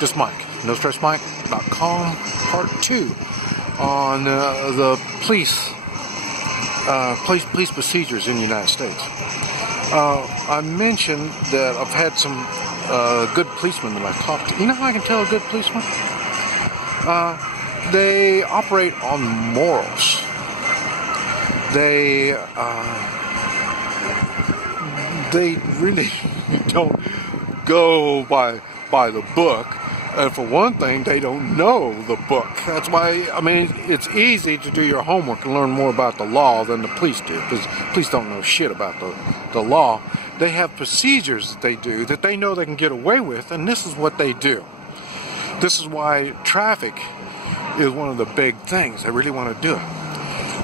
This Mike, NoStressMike.com, part 2 on the police procedures in the United States. I mentioned that I've had some good policemen that I've talked to. You know how I can tell a good policeman? They operate on morals. They really don't go by the book. And for one thing, they don't know the book. That's why, I mean, it's easy to do your homework and learn more about the law than the police do, because police don't know shit about the law. They have procedures that they do that they know they can get away with, and this is what they do. This is why traffic is one of the big things. They really want to do it.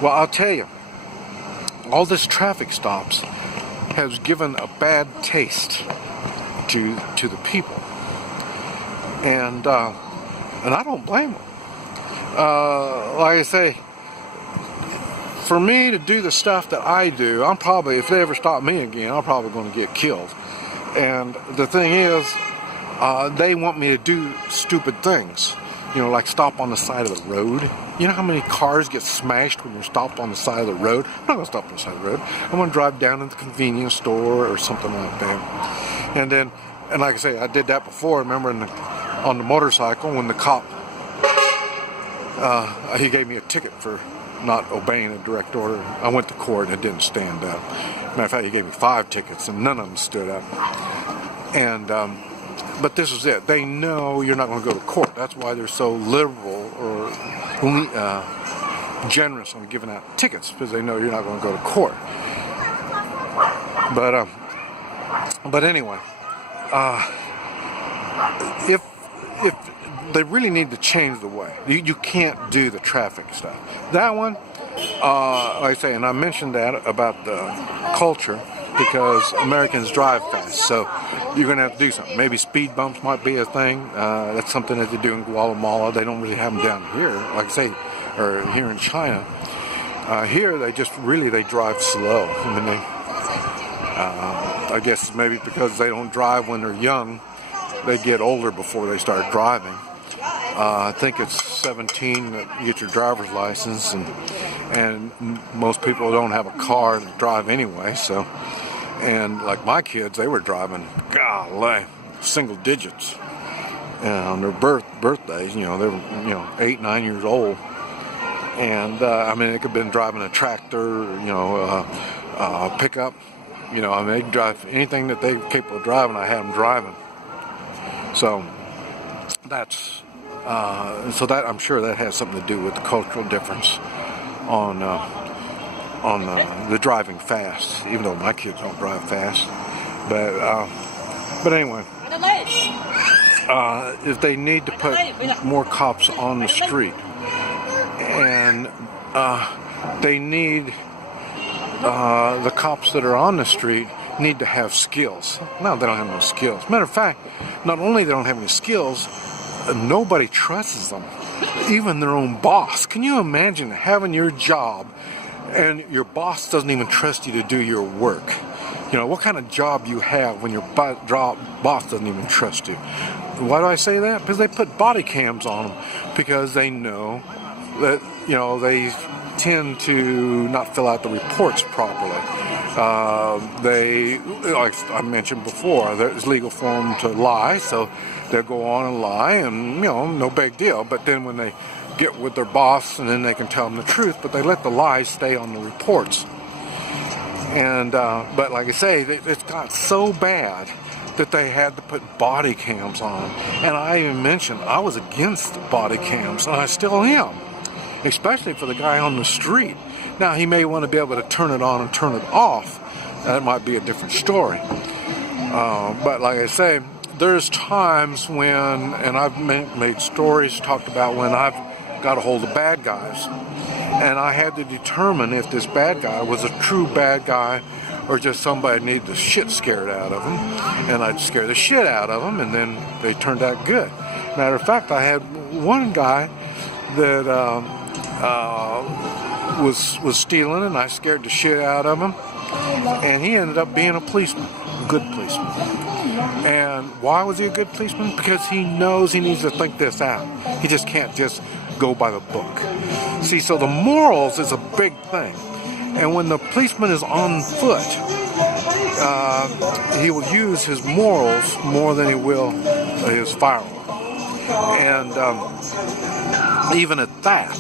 Well, I'll tell you, all this traffic stops has given a bad taste to the people. And I don't blame them. Like I say, for me to do the stuff that I do, I'm probably, if they ever stop me again, I'm probably going to get killed. And the thing is, they want me to do stupid things. You know, like stop on the side of the road. You know how many cars get smashed when you're stopped on the side of the road? I'm not going to stop on the side of the road. I'm going to drive down to the convenience store or something like that. And like I say, I did that before. Remember on the motorcycle when the cop, he gave me a ticket for not obeying a direct order. I went to court and it didn't stand up. Matter of fact, he gave me 5 tickets and none of them stood up. And but this is it. They know you're not going to go to court. That's why they're so liberal or generous on giving out tickets, because they know you're not going to go to court. But anyway, if they really need to change the way, you can't do the traffic stuff. That one, like I say, and I mentioned that about the culture, because Americans drive fast, so you're going to have to do something. Maybe speed bumps might be a thing. That's something that they do in Guatemala. They don't really have them down here, like I say, or here in China. Here, they drive slow. I mean, I guess maybe because they don't drive when they're young, they get older before they start driving. I think it's 17 that you get your driver's license, and most people don't have a car to drive anyway, so. And like my kids, they were driving, golly, single digits. And on their birthdays, they were, 8, 9 years old. And, I mean, they could have been driving a tractor, a pickup. I mean, they could drive anything that they were capable of driving, I had them driving. So, that's, that I'm sure that has something to do with the cultural difference on the driving fast, even though my kids don't drive fast. But anyway, if they need to put more cops on the street, and they need the cops that are on the street need to have skills. No, they don't have no skills. Matter of fact, not only they don't have any skills, nobody trusts them, even their own boss. Can you imagine having your job and your boss doesn't even trust you to do your work? What kind of job you have when your boss doesn't even trust you? Why do I say that? Because they put body cams on them, because they know that, they tend to not fill out the reports properly. Like I mentioned before, it's legal for them to lie, so they'll go on and lie, and, no big deal. But then when they get with their boss, and then they can tell them the truth, but they let the lies stay on the reports. And but like I say, it's got so bad that they had to put body cams on. And I even mentioned I was against the body cams, and I still am, especially for the guy on the street. Now, he may want to be able to turn it on and turn it off. That might be a different story. But like I say, there's times when, and I've made stories, talked about when I've got a hold of bad guys, and I had to determine if this bad guy was a true bad guy or just somebody needed the shit scared out of them, and I'd scare the shit out of them, and then they turned out good. Matter of fact, I had one guy that was stealing, and I scared the shit out of him, and he ended up being a policeman, a good policeman. And why was he a good policeman? Because he knows he needs to think this out. He just can't just go by the book. See, so the morals is a big thing. And when the policeman is on foot, he will use his morals more than he will his firearm. And even at that,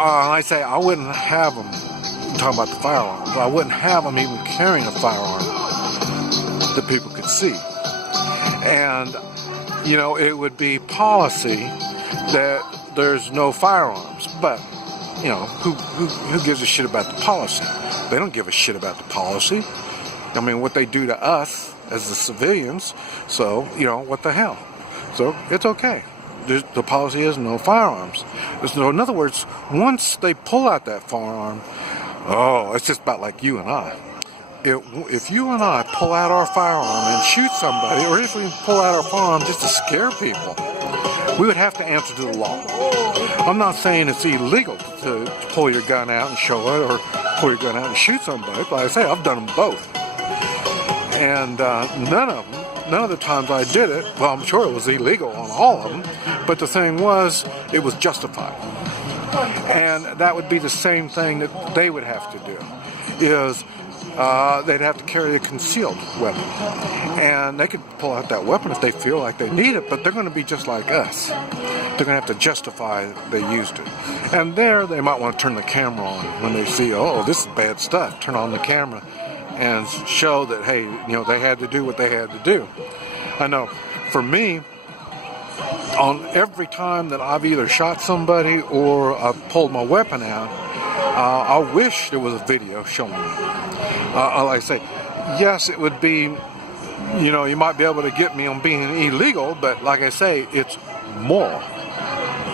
I say I wouldn't have him talking about the firearms. I wouldn't have him even carrying a firearm that people could see. And, you know, it would be policy that there's no firearms. But, you know, who gives a shit about the policy? They don't give a shit about the policy. I mean, what they do to us as the civilians, so, you know, what the hell? So, it's okay. The policy is no firearms. So, in other words, once they pull out that firearm, oh, it's just about like you and I. If you and I pull out our firearm and shoot somebody, or if we pull out our firearm just to scare people, we would have to answer to the law. I'm not saying it's illegal to pull your gun out and show it, or pull your gun out and shoot somebody, but I say I've done them both. And none of the times I did it, well, I'm sure it was illegal on all of them, but the thing was, it was justified. And that would be the same thing that they would have to do, is they'd have to carry a concealed weapon. And they could pull out that weapon if they feel like they need it, but they're going to be just like us. They're going to have to justify that they used it. And there, they might want to turn the camera on when they see, oh, this is bad stuff. Turn on the camera and show that, hey, you know, they had to do what they had to do. I know, for me, on every time that I've either shot somebody or I've pulled my weapon out, I wish there was a video showing me. Like I say, yes, it would be, you know, you might be able to get me on being illegal, but like I say, it's moral.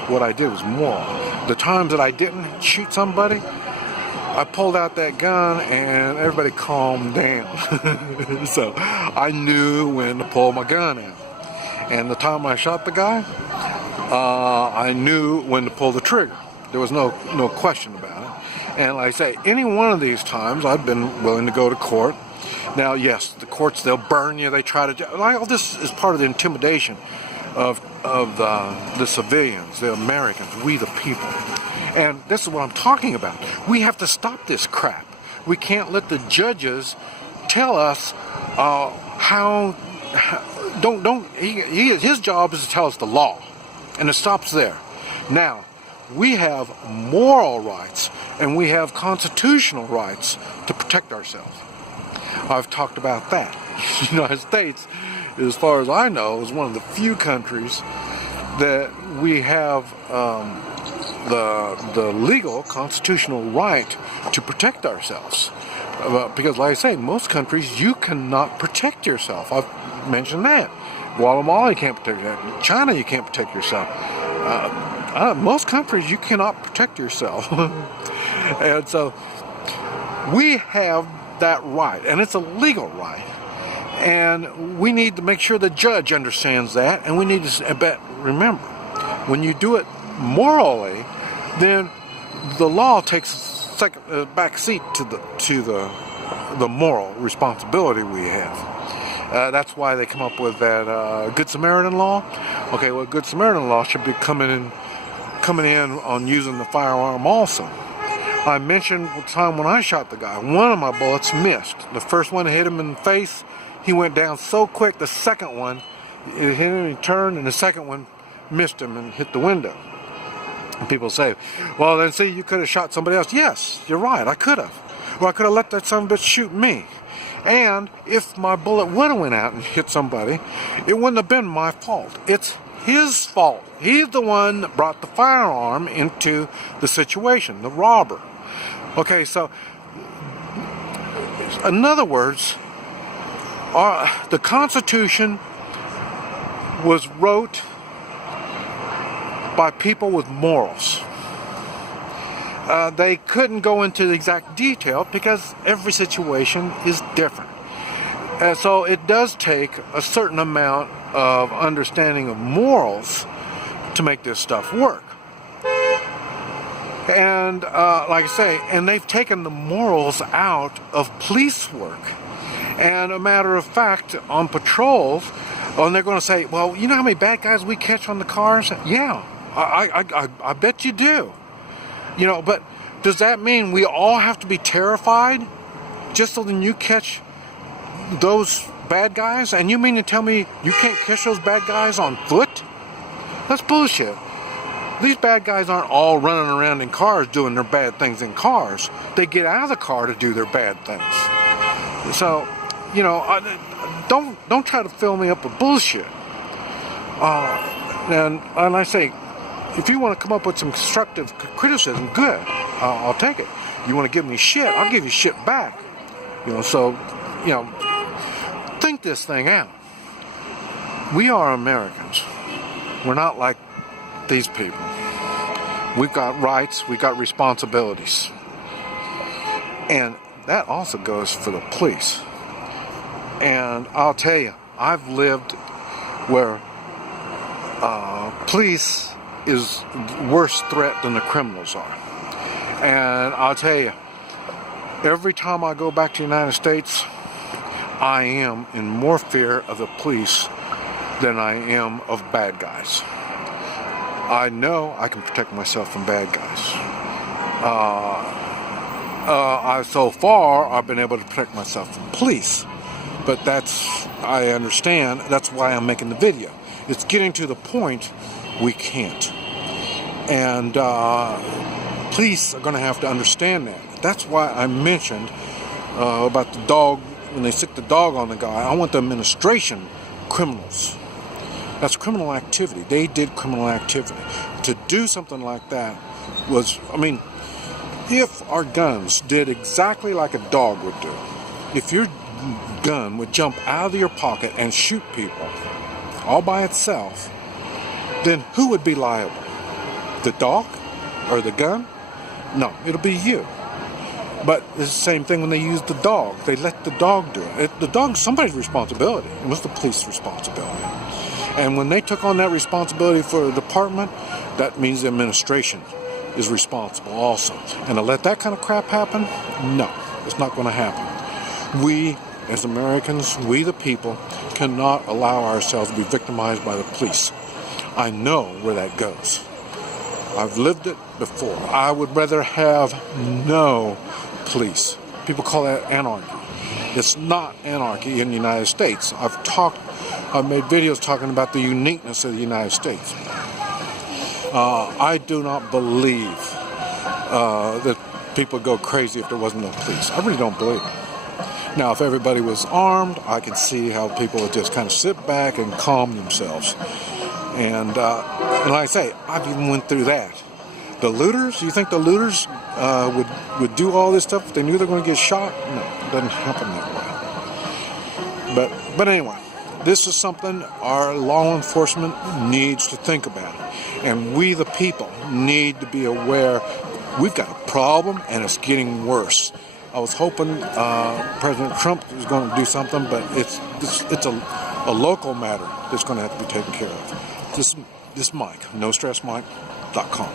What I did was moral. The times that I didn't shoot somebody, I pulled out that gun and everybody calmed down. So I knew when to pull my gun out. And the time I shot the guy, I knew when to pull the trigger. There was no question about it. And like I say, any one of these times, I've been willing to go to court. Now, yes, the courts, they'll burn you. They try to, like, all this is part of the intimidation of the civilians, the Americans, we the people. And this is what I'm talking about. We have to stop this crap. We can't let the judges tell us his job is to tell us the law. And it stops there. Now, we have moral rights and we have constitutional rights to protect ourselves. I've talked about that. The United States, as far as I know, is one of the few countries that we have the legal constitutional right to protect ourselves. Because like I say, most countries you cannot protect yourself. I've mentioned that. Guatemala, you can't protect yourself. China, you can't protect yourself. Most countries you cannot protect yourself. And so we have that right, and it's a legal right. And we need to make sure the judge understands that, and we need to remember, when you do it morally, then the law takes a back seat to the moral responsibility we have. That's why they come up with that Good Samaritan law. Okay, well, Good Samaritan law should be coming in on using the firearm also. I mentioned the time when I shot the guy. One of my bullets missed. The first one hit him in the face. He went down so quick. The second one, it hit him, he turned, and the second one missed him and hit the window. And people say, well, then see, you could have shot somebody else. Yes, you're right, I could have. Or I could have let that son of a bitch shoot me. And if my bullet would have went out and hit somebody, it wouldn't have been my fault. It's his fault. He's the one that brought the firearm into the situation, the robber. Okay, so in other words, the Constitution was wrote by people with morals. They couldn't go into the exact detail because every situation is different. And so it does take a certain amount of understanding of morals to make this stuff work. And like I say, and they've taken the morals out of police work. And a matter of fact, on patrol, and they're going to say, well, you know how many bad guys we catch on the cars? Yeah, I bet you do. You know, but does that mean we all have to be terrified just so then you catch those bad guys? And you mean to tell me you can't catch those bad guys on foot? That's bullshit. These bad guys aren't all running around in cars doing their bad things in cars. They get out of the car to do their bad things. So, you know, don't try to fill me up with bullshit. And I say, if you want to come up with some constructive criticism, good. I'll take it. You want to give me shit, I'll give you shit back. You know, so, you know, think this thing out. We are Americans. We're not like these people. We've got rights, we've got responsibilities. And that also goes for the police. And I'll tell you, I've lived where police is worse threat than the criminals are. And I'll tell you, every time I go back to the United States, I am in more fear of the police than I am of bad guys. I know I can protect myself from bad guys. So far, I've been able to protect myself from police. But I understand, that's why I'm making the video. It's getting to the point we can't. And police are going to have to understand that. That's why I mentioned about the dog, when they stick the dog on the guy. I want the administration criminals. That's criminal activity. They did criminal activity. To do something like that was, I mean, if our guns did exactly like a dog would do, if your gun would jump out of your pocket and shoot people all by itself, then who would be liable? The dog or the gun? No, it'll be you. But it's the same thing when they use the dog. They let the dog do it. The dog's somebody's responsibility. It was the police's responsibility. And when they took on that responsibility for the department, that means the administration is responsible also. And to let that kind of crap happen, no, it's not going to happen. We, as Americans, we the people, cannot allow ourselves to be victimized by the police. I know where that goes. I've lived it before. I would rather have no police. People call that anarchy. It's not anarchy in the United States. I've made videos talking about the uniqueness of the United States. I do not believe that people would go crazy if there wasn't no police. I really don't believe it. Now, if everybody was armed, I could see how people would just kind of sit back and calm themselves. And like I say, I've even went through that. The looters, you think the looters would do all this stuff if they knew they're going to get shot? No, it doesn't happen that way. But anyway, this is something our law enforcement needs to think about. And we the people need to be aware we've got a problem and it's getting worse. I was hoping President Trump was going to do something, but it's a local matter that's going to have to be taken care of. This Mike, NoStressMike.com.